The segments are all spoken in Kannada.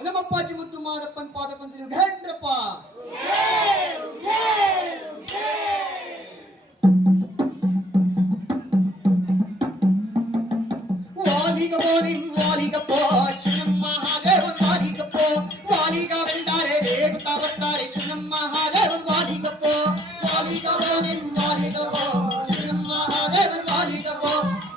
ನಮ್ಮಪ್ಪಾಜಿ ಮುದ್ದು ಮಾದಪ್ಪನ್ ಪಾದ ಪಂಚಲಿ ಘೇಂದ್ರಪ್ಪ ವಾಲಿಗಪೋ ನಿಮ್ ವಾಲಿಗಪೋ ಚಿನ್ನಮ್ಮ ಮಹಾದೇವನ್ ವಾಲಿಗಪೋ ವಾಲಿಗ ವೆಂಡಾರೆ ರೇಗುತ್ತಾ ಬರ್ತಾರೆ ಚಿನ್ನಮ್ಮ ಮಹಾದೇವನ್ ವಾಲಿಗಪೋ ವಾಲಿಗಪೋ ನಿಮ್ ವಾಲಿಗಪೋ ಚಿನ್ನಮ್ಮ ಮಹಾದೇವನ್ ವಾಲಿಗಪೋ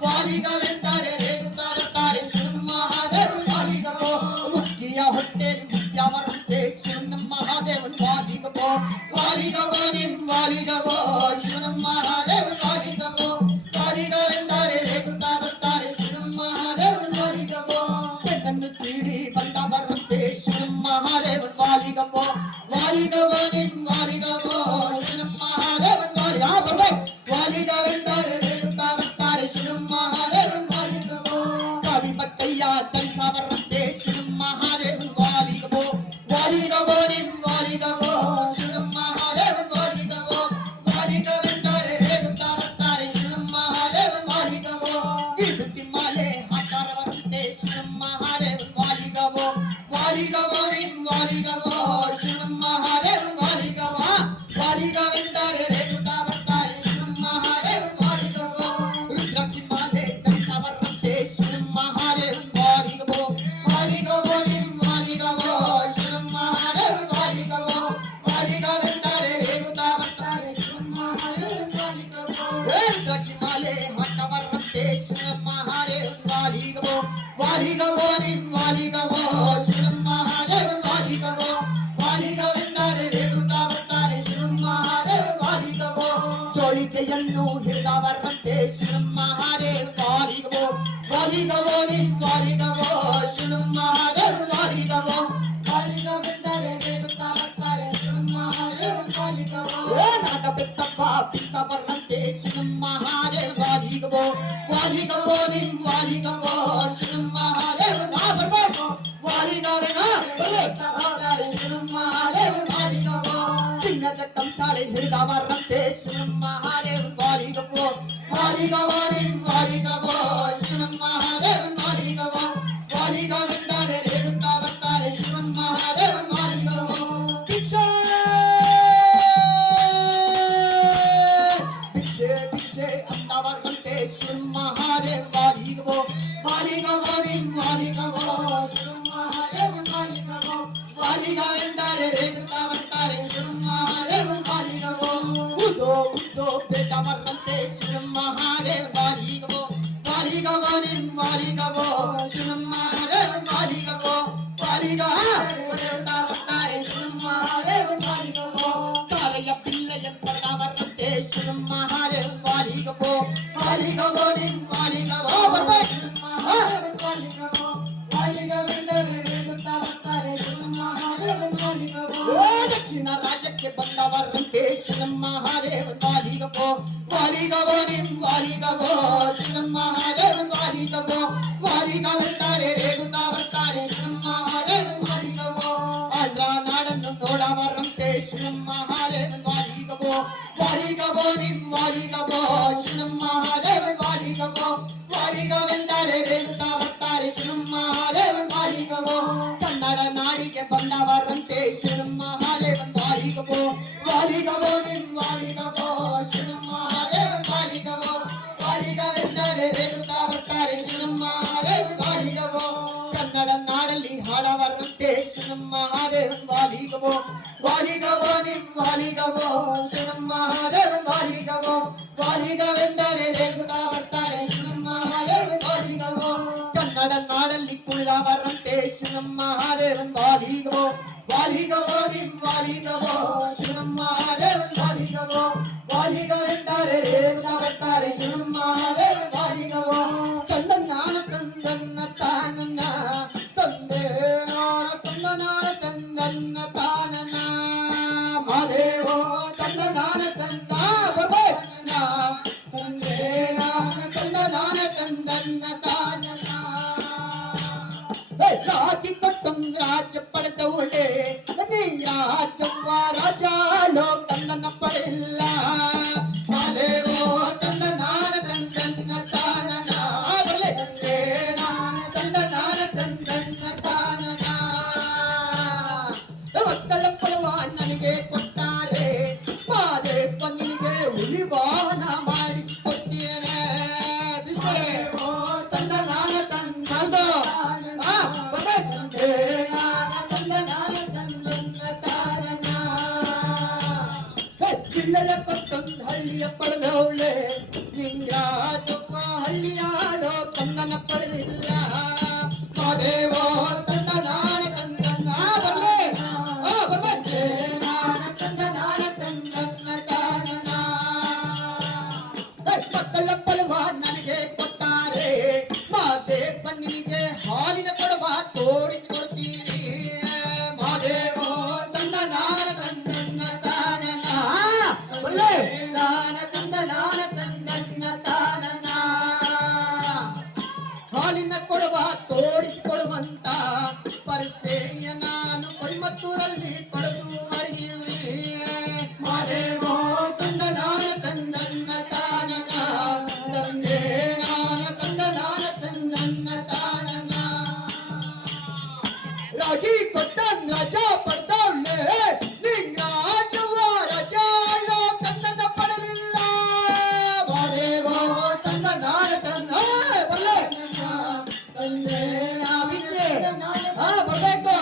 ವಾಲಿಗ ವೆಂಡಾರೆ ರೇಗುತ್ತಾ ಬರ್ತಾರೆ ಚಿನ್ನಮ್ಮ ಮಹಾದೇವನ್ ವಾಲಿಗಪೋ ಮುಕ್ತಿಯ ಹೊಟ್ಟೆಲಿ ಮುತ್ಯವರಂತೆ ಚಿನ್ನಮ್ಮ ಮಹಾದೇವನ್ ವಾಲಿಗಪೋ ವಾಲಿಗಪೋ ನಿಮ್ ವಾಲಿಗಪೋ ಚಿನ್ನಮ್ಮ ಮಹಾದೇವನ್ ವಾಲಿಗಪೋ ವಾಲಿಗ ವೆಂಡಾರೆ ರೇಗುತ್ತಾ ಬರ್ತಾರೆ ಸಿಡಿ ಬಂದ ಬರುತ್ತೆ ಶಿವಮ್ಮ ಮಹಾದೇವನ್ ವಾಲಿಗಪೋ ವಾಲಿಗಪೋ ನಿಮ್ ವಾಲಿಗಪೋ ಶಿವಮ್ಮ ಮಹಾದೇವನ್ ವಾಲಿಗ ಬರ್ಬೇಕು ವಾಲಿಗವೆಂದರೆ ರೇಗುತ್ತಾ ಬರ್ತಾರೆ ಶಿವಮ್ಮ ಮಹಾದೇವನ್ ವಾಲಿಗಪೋ ಕವಿ ಬಟ್ಟಯ್ಯ ತಂಸ ಬರುತ್ತೆ ಶಿವಮ್ಮ ಮಹಾದೇವನ್ ವಾಲಿಗಪೋ ವಾಲಿಗಪೋ ನಿಮ್ ವಾಲಿಗಪೋ ಶಿವಮ್ಮ ಮಹಾದೇವನ್ ವಾಲಿಗಪೋ ವಾಲಿಗವೆಂದರೆ ರೇಗುತ್ತಾ ಬರ್ತಾರೆ ಶಿವಮ್ಮ ಮಹಾದೇವನ್ ವಾಲಿಗಪೋ ವಿಭೂತಿ ಮಾಲೆ ಹಾಕಾರ ಬರುತ್ತೆ ಶಿವಮ್ಮ ವಾಲಿಗಪೋ ನಿಮ್ ವಾಲಿಗಪೋ ಶಿವಮ್ಮ ಮಹಾದೇವನ್ ವಾಲಿಗಪೋ ವಾಲಿಗವೆಂದರೆ ರೇಗುತ್ತಾ ಬರ್ತಾರೆ ಶಿವಮ್ಮ ಮಹಾದೇವನ್ ವಾಲಿಗಪೋ ರುದ್ರಾಕ್ಷಿ ಮಾಲೆ ಧರಿಸ ಬರುತ್ತೆ ಶಿವಮ್ಮ ಮಹಾದೇವನ್ ವಾಲಿಗಪೋ ವಾಲಿಗಪೋ ನಿಮ್ ವಾಲಿಗಪೋ ಶಿವಮ್ಮ ಮಹಾದೇವನ್ ವಾಲಿಗಪೋ ವಾಲಿಗವೆಂದರೆ ರೇಗುತ್ತಾ ಬರ್ತಾರೆ ಶಿವಮ್ಮ ಮಹಾದೇವನ್ ವಾಲಿಗಪೋ ರುದ್ರಾಕ್ಷಿ ಮಾಲೆ ಹಾಕ ಬರುತ್ತೆ ಶಿವಮ್ಮ ಮಹಾದೇವನ್ ವಾಲಿಗಪೋ ವಾಲಿಗಪೋ ನಿಮ್ ವಾಲಿಗಪೋ ಶಿವಮ್ಮ ಮಹಾದೇವನ್ ವಾಲಿಗಪೋ ವಾಲಿಗವೆಂದರೆ ರೇಗುತ್ತಾ ಬರ್ತಾರೆ ಶಿವಮ್ಮ ಮಹಾದೇವನ್ ವಾಲಿಗಪೋ ಚೋಳಿಕೆಯನ್ನು ಹಿಡಿದ ಬರಂತೆ ಶಿವಮ್ಮ ಮಹಾದೇವನ್ ವಾಲಿಗಪೋ ವಾಲಿಗಪೋ ನಿಮ್ ವಾಲಿಗಪೋ ಶಿವಮ್ಮ ಮಹಾದೇವನ್ ವಾಲಿಗಪೋ ವಾಲಿಗವೆಂದರೆ ರೇಗುತ್ತಾ ಬರ್ತಾರೆ ಶಿವಮ್ಮ ಮಹಾದೇವನ್ ವಾಲಿಗಪೋ ನಾಟ ಬೆತ್ತಪ್ಪ ಪಿತ್ತ ಬರಂತೆ ಶಿವಮ್ಮ ಮಹಾದೇವನ್ ವಾಲಿಗಪೋ ವಾಲಿಗಪೋ ನಿಮ್ ವಾಲಿಗಪೋ ಶಿವಮ್ಮ ಮಹಾದೇವನ್ ಬರ್ಬೇಕು ಶಿವಮ್ಮ ಮಹಾದೇವನ್ ವಾಲಿಗಪೋ ಚಿನ್ನದ ಕಂಸಾಳೆ ಹಿಡಿದ ಬರಂತೆ ಶಿವಮ್ಮ ಮಹಾದೇವನ್ ವಾಲಿಗಪೋ ವಾಲಿಗಪೋ ನಿಮ್ ವಾಲಿಗಪೋ ಶಿವಮ್ಮ ಮಹಾದೇವನ್ ವಾಲಿಗಪೋ ವಾಲಿಗವೆಂದರೆ ರೇಗುತ್ತಾ ಬರ್ತಾರೆ ಶಿವಮ್ಮ ಮಹಾದೇವನ್ ವಾಲಿಗಪೋ ಭಿಕ್ಷೆ ಭಿಕ್ಷೆ ಭಿಕ್ಷೆ ಅಂತ ಬರಂತೆ ಶಿವಮ್ಮ ಮಹಾದೇವನ್ ವಾಲಿಗಪೋ ವಾಲಿಗಪೋ ನಿಮ್ ವಾಲಿಗಪೋ ಶಿವಮ್ಮ ಮಹಾದೇವನ್ ವಾಲಿಗಪೋ ವಾಲಿಗವೆಂದರೆ ರೇಗುತ್ತಾ ಬರ್ತಾರೆ ಶಿವಮ್ಮ ಮಹಾದೇವನ್ ವಾಲಿಗಪೋ ಉದ್ದೋ ಉದ್ದೋ ಬೇಟ ಬರಂತೆ ಶಿವಮ್ಮ ಮಹಾದೇವನ್ ವಾಲಿಗಪೋ ವಾಲಿಗಪೋ ನಿಮ್ ವಾಲಿಗಪೋ ಶಿವಮ್ಮ ಮಹಾದೇವನ್ ವಾಲಿಗಪೋ ವಾಲಿಗವೆಂತಾ ಬರ್ತಾರೆ ಶಿವಮ್ಮ ಮಹಾದೇವನ್ ವಾಲಿಗಪೋ ತಾರೆಯ ಪಿಲ್ಲೆಯ ಪಡೆದ ಬರಂತೆ ಶಿವಮ್ಮ ಮಹಾದೇವನ್ ವಾಲಿಗಪೋ ವಾಲಿಗಪೋ ನಿಮ್ ವಾಲಿಗಪೋ ಬರ್ಬೇಕು ವಾಲಿಗಪೋ ವಾಲಿಗವೆಂದರೆ ರೇಗುತ್ತಾ ಬರ್ತಾರೆ ಶಿವಮ್ಮ ಮಹಾದೇವನ್ ವಾಲಿಗಪೋ ದಕ್ಷಿಣ ರಾಜ್ಯಕ್ಕೆ ಬಂದ ಬರಂತೆ ಶಿವಮ್ಮ ಮಹಾದೇವನ್ ವಾಲಿಗಪೋ ವಾಲಿಗಪೋ ನಿಮ್ ವಾಲಿಗಪೋ ಶಿವಮ್ಮ ಮಹಾದೇವನ್ ವಾಲಿಗಪೋ ವಾಲಿಗವೆಂದರೆ ರೇಗುತ್ತಾ ಬರ್ತಾರೆ ಶಿವಮ್ಮ ಮಹಾದೇವನ್ ವಾಲಿಗಪೋ ಆಂಧ್ರ ನಾಡನ್ನು ನೋಡ ಬರಂತೆ ಶಿವಮ್ಮ ಮಹಾದೇವನ್ ವಾಲಿಗಪೋ ವಾಲಿಗಪೋ ನಿಮ್ ವಾಲಿಗಪೋ ಶಿವಮ್ಮ ಮಹಾದೇವನ್ ವಾಲಿಗಪೋ ವಾಲಿಗವೆಂದರೆ ರೇಗುತ್ತಾ ಬರ್ತಾರೆ ಶಿವಮ್ಮ ಮಹಾದೇವನ್ ವಾಲಿಗಪೋ ಕನ್ನಡ ನಾಡಿಗೆ ಬಂದ ಬರಂತೆ ಶಿವಮ್ಮ ಮಹಾದೇವನ್ ವಾಲಿಗಪೋ ವಾಲಿಗವೋ ವಾಲಿಗವೋ ನಿಮ್ ವಾಲಿಗವೋ ಶರಣಂ ಮಹಾದೇವನ್ ವಾಲಿಗವೋ ವಾಲಿಗವೆಂದರೆ ರೇಗುತ್ತಾ ಬರ್ತಾರೆ ಶರಣಂ ಮಹಾದೇವನ್ ವಾಲಿಗವೋ ಕನ್ನಡ ನಾಡಲ್ಲಿ ಕುಣಿದವರಂತೆ ಶರಣಂ ಮಹಾದೇವನ್ ವಾಲಿಗವೋ ವಾಲಿಗವೋ ನಿಮ್ ವಾಲಿಗವೋ ಶರಣಂ ಮಹಾದೇವನ್ ವಾಲಿಗವೋ ವಾಲಿಗವೆಂದರೆ ರೇಗುತ್ತಾ ಬರ್ತಾರೆ ಶರಣಂ ಮಹಾದೇವನ್ ವಾಲಿಗವೋ ತಂದ ನಾನ ತಂದನ್ನ ತಾನನ್ನ ತಂದೆ ನಾನ ತಂದ ನಾನ ತಂದನ್ನ ತಾನನ್ನ ಮಹಾದೇವೋ ತಂದ ನಾನ ತಂದ ಬರ್ಬೇಕನ್ನ ತಂದೆ ನಾನ ತಂದ ನಾನ ತಂದನ್ನ ತಾನನ್ನ ಜಾತಿ ಕೊಟ್ಟೊಂದು ರಾಜ್ಯ ಪಡೆದವಳೆ ನೀ ರಾಜವ್ವ ರಾಜಾಳೋ ತಂದನ್ನ ಪಡೆಯಿಲ್ಲ ಮಹಾದೇವೋ ತಂದ ನಾನ ತಂದನ್ನ ತಾನನ ಬರಲೆ ತಂದ ನಾನ ತಂದನ್ನ ತಾನನ ಮಕ್ಕಳ ಫಲವ ನನಗೆ ಕೊಟ್ಟಾರೆ ಮಹಾದೇವ ನಿನಗೆ ಹುಲಿ ವಾಹನ ಮಾಡಿಸಿಕೊಡ್ತೇನೆ ಬಿಸೆ ತಂದ ನಾನ ತಂದಲ್ದೋ ಜಿಲ್ಲೆಯ ಕೊಟ್ಟೊಂದು ಹಳ್ಳಿಯ ಪಡೆದವಳೆ ನಿಂಗ್ರಾಜಪ್ಪ ಹಳ್ಳಿಯಾಳೋ ಕಂದನ ಪಡೆದಿಲ್ಲ ಮಹಾದೇವೋ ತಂದ ನಾನ ತಂದನ್ನ ಬರ್ಲೆ ಬರ್ಬಂತೆ ನಾನ ತಂದ ನಾನ ತಂದನ್ನ ತಾನನ ಮಕ್ಕಳ ಫಲವ ನನಗೆ ಕೊಟ್ಟಾರೆ ಮಹಾದೇವ ನಿನಗೆ ಹಾಲಿನ ಕೊಡವ ತೋಡಿಸಿಕೊಡ್ತೀನಿ ಮಹಾದೇವೋ ತಂದ ನಾನ ತಂದನ್ನ ತಾನನ ಬರ್ಲೆ ನಾನ ತಂದ ನಾನ ತಂದನ್ನ ತಾನನ ಹಾಲಿನ ಕೊಡವ ತೋಡಿಸಿಕೊಡುವಂತ ಪರಿಚಯ ನಾನು ಕೊಯಮತ್ತೂರಲ್ಲಿ ಪಡೆದು ಅರಿಯುವೆ ಮಹಾದೇವೋ ತಂದ ನಾನ ತಂದನ್ನ ತಾನನ ತಂದೆ ನಾನ ತಂದ ನಾನ ತಂದನ್ನ ತಾನನ ರಾಗಿ ಕೊಟ್ಟನ್ ರಾಜ ಪಡೆದವಳೆ ನಿಂಗ್ ರಾಜವ್ವ ರಾಜಾಳೋ ಕಂದನ ಪಡಲಿಲ್ಲ ಮಹಾದೇವೋ ತಂದ ನಾನ ತಂದ ಬರ್ಲೆ ತಂದೆ ನಾವಿದ್ದೆ ಬರ್ಬೇಕು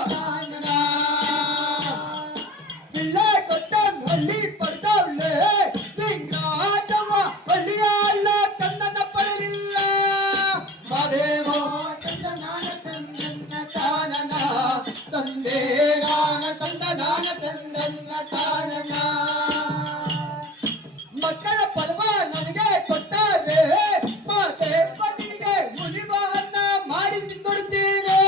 ಜಿಲ್ಲೆ ಕೊಟ್ಟನ್ ಹಳ್ಳಿ ಪಡೆದವಳೆ ನಿಂಗ್ ರಾಜವ್ವ ಹಳ್ಳಿಯಾಳ ಕಂದನ ಪಡಲಿಲ್ಲ ಮಹಾದೇವೋ ತಂದ ನಾನ ತಂದನ್ನ ತಾನನ ತಂದೆ ನಾನ ತಂದ ನಾನ ತಂದನ್ನ ತಾನನ ಮಕ್ಕಳ ಫಲವ ನನಗೆ ಕೊಟ್ಟಾರೆ ಮಹಾದೇವ ನಿನಗೆ ಹುಲಿ ವಾಹನ ಮಾಡಿಸಿಕೊಡ್ತೇನೆ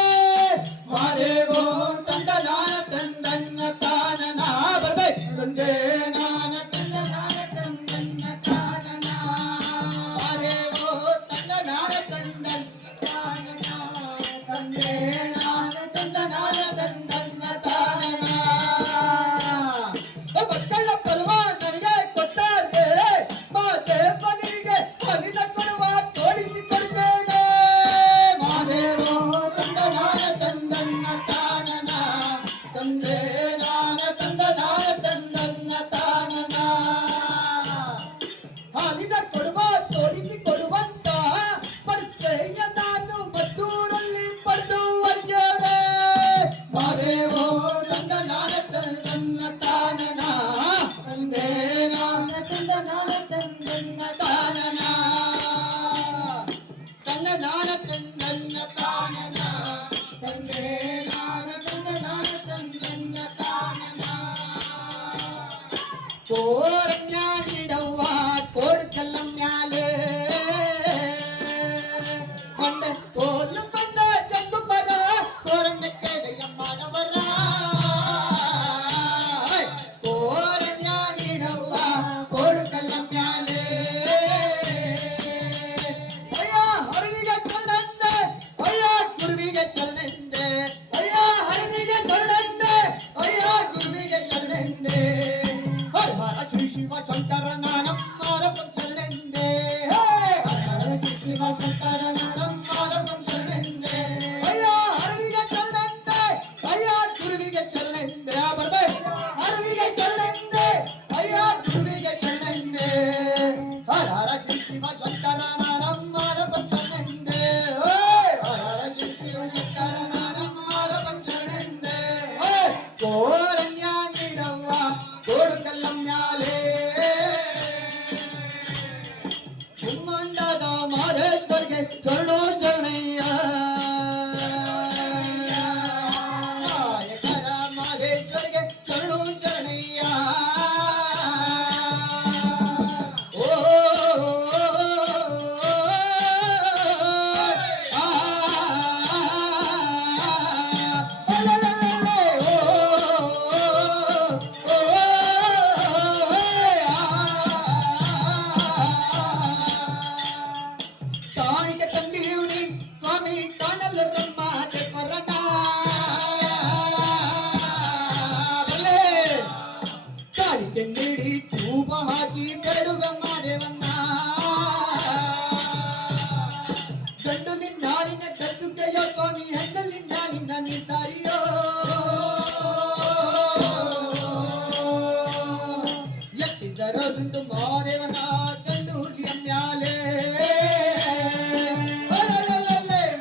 ಮಹಾದೇವೋ ತಂದ ನಾನ ತಂದನ್ನ ತಾನನ ಬರ್ಬೇಕು ತಂದೆ ನಾನ ತಂದ ನಾನ ತಂದನ್ನ ತಾನನ ಮಹಾದೇವೋ ತಂದ ನಾನ ತಂದನ್ನ ತಾನನ ತಂದೆ ನಾನ ತಂದ ನಾನ ತಂದನ್ನ ತಾನನ ಮಕ್ಕಳ ಫಲವ ನನಗೆ ಕೊಟ್ಟಾರೆ ಮಹಾದೇವ ನಿನಗೆ ಹಾಲಿನ ಕೊಡುವ ತೋಡಿಸಿಕೊಡ್ತೇನೆ ಮಹಾದೇವೋ ತಂದ ನಾನ ತಂದನ್ನ ತಾನನ ತಂದೆ ನಾನ ತಂದ ನಾನ ತಂದನ್ನ ತಾನನ ಹಾಲಿನ ಕೊಡುವ ತೋಡಿಸಿಕೊಡುವಂತ ಪರಿಚಯ ನಾನು ಮದ್ದೂರಲ್ಲಿ ಪಡೆದು ವರ್ಜನೆ ಮಹಾದೇವೋ ತಂದ ನಾನ ತಂದನ್ನ ತಾನನ ತಂದೆ ನಾನ ತಂದ ನಾನ ತಂದನ್ನ ತಾನನ ತಂದ ನಾನ ತಂದನ್ನ ತಾನನ ತಂದೆ ನಾನ ತಂದ ನಾನ ತಂದನ್ನ ತಾನನ ಕೋರಣ್ಯ ನೀಡವ್ವ ತೋಡ್ಕಲ್ಲ ಮ್ಯಾಲೆ ಮಂಡ ಕೋಲು ಮಂಡ ಚಂದು ಮರ ಕೋರಣ್ಯಕ್ಕೆ ದಯ ಮಾಡವರ ಕೋರಣ್ಯ ನೀಡವ್ವ ತೋಡ್ಕಲ್ಲ ಮ್ಯಾಲೆ ಅಯ್ಯ ಹರಣಿಗೆ ಚರಣಂದೆ ಅಯ್ಯ ಗುರುವಿಗೆ ಚರಣಂದೆ ಅಯ್ಯ ಹರಣಿಗೆ ಚರಣಂದೆ ಅಯ್ಯ ಗುರುವಿಗೆ ಚರಣಂದೆ ಹರ ಹರ ಶ್ರೀ ಶಿವ ಶಂಕರ ನಾನಮ್ಮರಪ್ಪಂ ಶರಣೆಂದೆ ಹರ ಹರ ಶ್ರೀ ಶಿವ ಶಂಕರ ನಾನಮ್ಮರಪ್ಪಂ ಶರಣೆಂದೆ ಅಯ್ಯ ಹರವಿಗೆ ಶರಣೆಂದೆ ಅಯ್ಯ ಗುರುವಿಗೆ ಶರಣೆಂದೆ ಬರ್ಬೇಕು ಹರವಿಗೆ ಶರಣೆಂದೆ ಅಯ್ಯ ಗುರುವಿಗೆ ಶರಣೆಂದೆ ಹರ ಹರ ಶ್ರೀ ಶಿವ ಶಂಕರ ನಾನಮ್ಮರಪ್ಪಂ ಶರಣೆಂದೆ ಹರ ಹರ ಶ್ರೀ ಶಿವ ಶಂಕರ ನಾನಮ್ಮರಪ್ಪಂ ಶರಣೆಂದೆ ಕೋರಣ್ಯ ಬೆನ್ನಿಡಿ ಧೂಪ ಹಾಕಿ ಬೇಡುವೆ ಮಾದೇವನ್ನ ಗಂಡು ನಿನ್ನಾಲಿನ ಗದ್ದುಗೆಯ ಸ್ವಾಮಿ ಹೆಣ್ಣಲ್ಲಿ ಮ್ಯಾಲಿನ ನಿಂತಾರಿಯೋ ಎತ್ತಿದ್ದರೋದುಂಟು ಮಾದೇವನ ಗಂಡುಲಿಯ ಮ್ಯಾಲೆ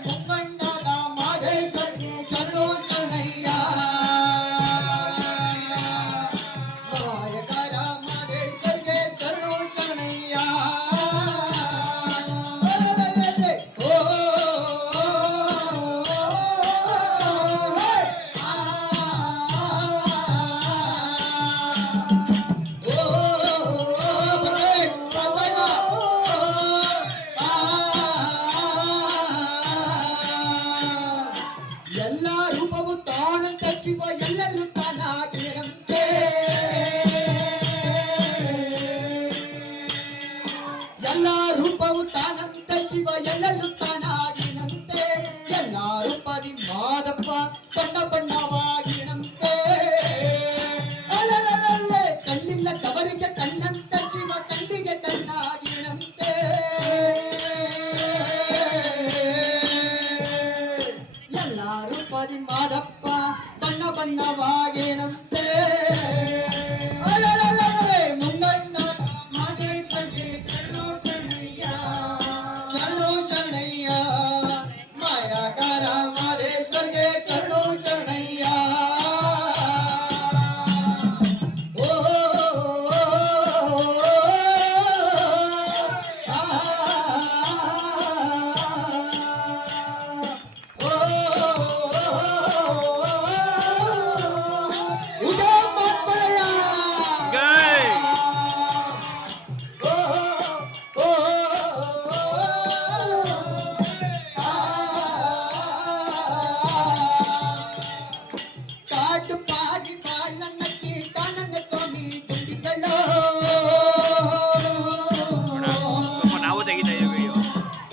ಮುಂಗಣ್ಣದ ಮಾದೇಶ್ವರ ಶರಣು ಶರಣಯ್ಯ ಮಾಯಕರ ಮಾದೇಶ್ವರಿಗೆ ಶರಣು ಶರಣಯ್ಯ ಎಲ್ಲ ರೂಪವು ತಾನಂತ ಶಿವ ಎಲ್ಲೆಲ್ಲೂ ತಾನಾಗಿರಂತೆ ಎಲ್ಲ ರೂಪವು ತಾನಂತ ಶಿವ ಎಲ್ಲೆಲ್ಲೂ ತಾನಾಗಿನಂತೆ ಎಲ್ಲ ರೂಪದಿ ಮಾದಪ್ಪ ಬಣ್ಣ ಬಣ್ಣವಾಗಿರಂತೆ ಅಲಲಲಲೆ ಕಣ್ಣಿಲ್ಲದವರಿಗೆ ಕಣ್ಣಂತ ಶಿವ ಕಣ್ಣಿಗೆ ಕಣ್ಣಾಗಿರಂತೆ ಎಲ್ಲ ರೂಪದಿ ಮಾದಪ್ಪ ಬಣ್ಣ ಬಣ್ಣವಾಗೇನಂತೆ ಅಲಲಲಲೆ ಮುಂಗಣ್ಣ ಮಾದೇಶ್ವರಿಗೆ ಶರಣು ಶರಣಯ್ಯ ಶರಣು ಶರಣಯ್ಯ ಮಾಯಕಾರ ಮಾದೇಶ್ವರಿಗೆ ಶರಣು ಶರಣಯ್ಯ ಓ ಕಾಟು ಪಾಡಿ ಬಾಳನ್ನ ಕೀಟಾನನ್ನ ಸ್ವಾಮಿ ತುಂಬಿಗಳು ನಾವು ತೆಗಿತಾ ಇದೀವಿ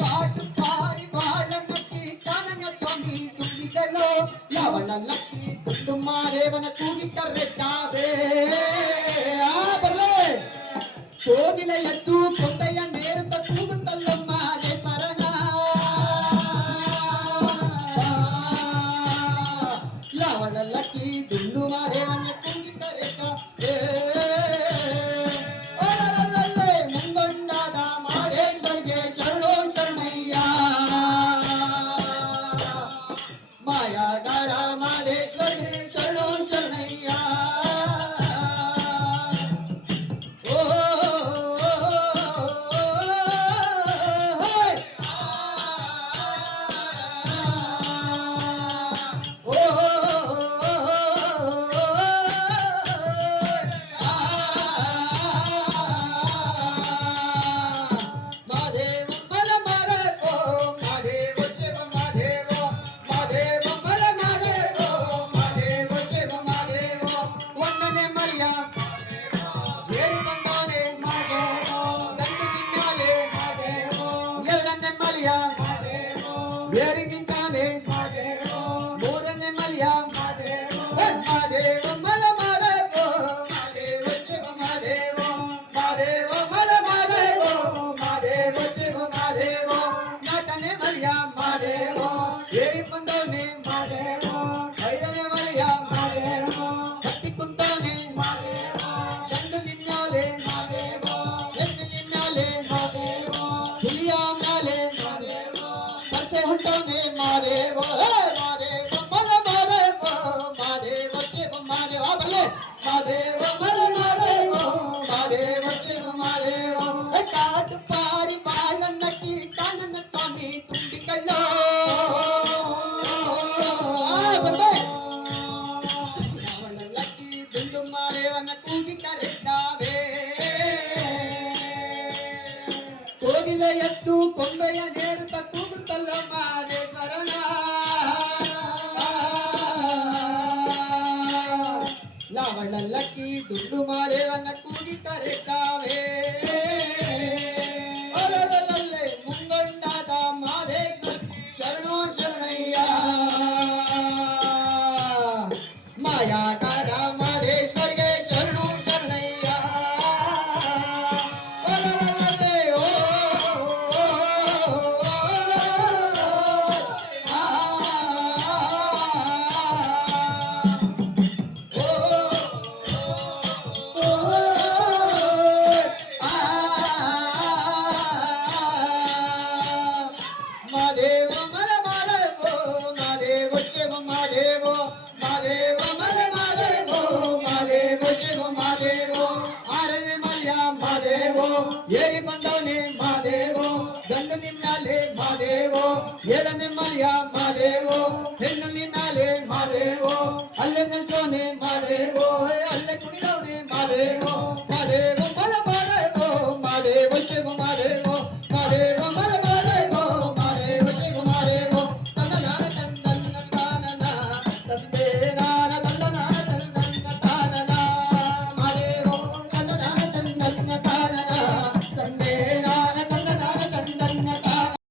ಕಾಟು ಪಾಡಿ ಬಾಳನ್ನ ಕೀಟಾನನ್ನ ಸ್ವಾಮಿ ತುಂಬಿಗಳು ಯಾವಳ ಲಕ್ಕಿ ತುಂಡು ಮಾರೇವನ ಕೂಗಿ ಕರೆತಾವೆ ಬರಲೇ ಕೋಗಿಲ ಎದ್ದು ಕೊಂಬೆಯ ನೇರುತ್ತ ಕೂಗುತ್ತಲ್ಲ ಮಾರೆ ಮರಣ ಯಾವಳ ಲಕ್ಕಿ ದುಂಡು ಮಾರೇವನ ಕೂಗಿ ಕರೆತಾವೆ ಮುಂಗೊಂಡಾದ ಮಾದೇಶ್ವರಿಗೆ ಶರಣು ಶರಣಯ್ಯ ಮಾಯಾಗಾರ ಮಾದೇಶ್ವರಿಗೆ ಶರಣು ಶರಣಯ್ಯ ಓ ಮಾದೇವ ಮಲ ಮಾರೇವೋ ಮಾದೇವ ಶಿವ ಮಾದೇವೋ ಮಾದೇವ ಮಲ ಮಾರೇವೋ ಮಾದೇವ ಶಿವ ಮಾದೇವೋ ಒಂದನೇ ಮಲ್ಯ ಏರಿ ಬಂದಾನೆ ಗಂಡು ನಿಮ್ಮಾಲೆ ಎರಡನೇ ಮಲ್ಯ ಏರಿ ನಿಂತಾನೆ ಮೂರನೇ ಮಲ್ಯ ಮಾದೇವ ಮಲ ಮಾರೇವೋ ಮಾದೇವ ಶಿವ ಮಾದೇವೋ ಮಾದೇವ ಮಲ ಮಾರೇವೋ ಮಾದೇವ ಶಿವ ಮಾದೇವೋ ನಾಲ್ಕನೇ ಮಲ್ಯ ಮಾದೇವೋ ಏರಿ ಬಂದವನೆ ಐದನೇ ಮಲ್ಯ ಹತ್ತಿ ಕುಂತಾನೆ ಗಂಡು ನಿಮ್ಯಾಲೆ ಹೆಣ್ಣು ನಿಮ್ಯಾಲೆ ಹುಲಿಯ ಮ್ಯಾಲೆ ಪರ್ಸೆ ಹೊಂಟವನೆ ಮಾದೇವೋ ಮಾದೇವ ಮಲ ಮಾದೇವೋ ಮಾದೇವ ಶಿವ ಮಾದೇವ ಬರಲೆ ಮಾದೇವ ಮಲ ಮಾದೇವೋ ಮಾದೇವ ಶಿವ ಮಾದೇವೋ ಕಾಟು ಪಾರಿ ಬಾಳನ್ನ ಕೀಟಾನನ್ನ ಸ್ವಾಮಿ ತುಂಬಿಕೊಳ್ಳೋ ಬರ್ಬೇ ಅವಳ ಲಕ್ಕಿ ದುಂಡು ಮಾರೇವನ್ನ ಕೂಗಿ ಕರೆದ್ದಾವೆ ಕೋಗಿಲ ಎದ್ದು ಕೊಂಬೆಯ ನೇರುತ್ತ ಕೂಗುತ್ತಲ್ಲ ಮಾದೇಶ್ವರನ ಲಾವಳ ಲಕ್ಕಿ ದುಂಡು ಮಾರೇವನ್ನ ಕೂಗಿ ಕರೆದ್ದಾವೆ ಅಲಲಲಲೆ ಮುಂಗೊಂಡಾದ ಮಾದೇಶ್ವರ ಶರಣು ಶರಣಯ್ಯ ಮಾಯಾಕಾರ ಮಾದೇಶ್ವರಿಗೆ ಶರಣು ಶರಣಯ್ಯ ಏಳನೇವ ಮಾದೇವೋ ಆರನೇ ಮಲ್ಯ ಮಾದೇವೋ ಏರಿ ಬಂದವನೇ ಮಾದೇವೋ ಗಂಡು ನಿಮ್ಮಾಲೆ ಮಾದೇವೋ ಏಳನೇ ಮಲ್ಯ ಮಾದೇವೋ ಹೆಣ್ಣು ನಿಮ್ಮಾಲೆ ಮಾದೇವೋ ಅಲ್ಲೇ ನಿಲ್ಸೋನೆ ಮಾದೇವೋ ಅಲ್ಲೇ ಕುಣಿದವನೇ ಮಾದೇವೋ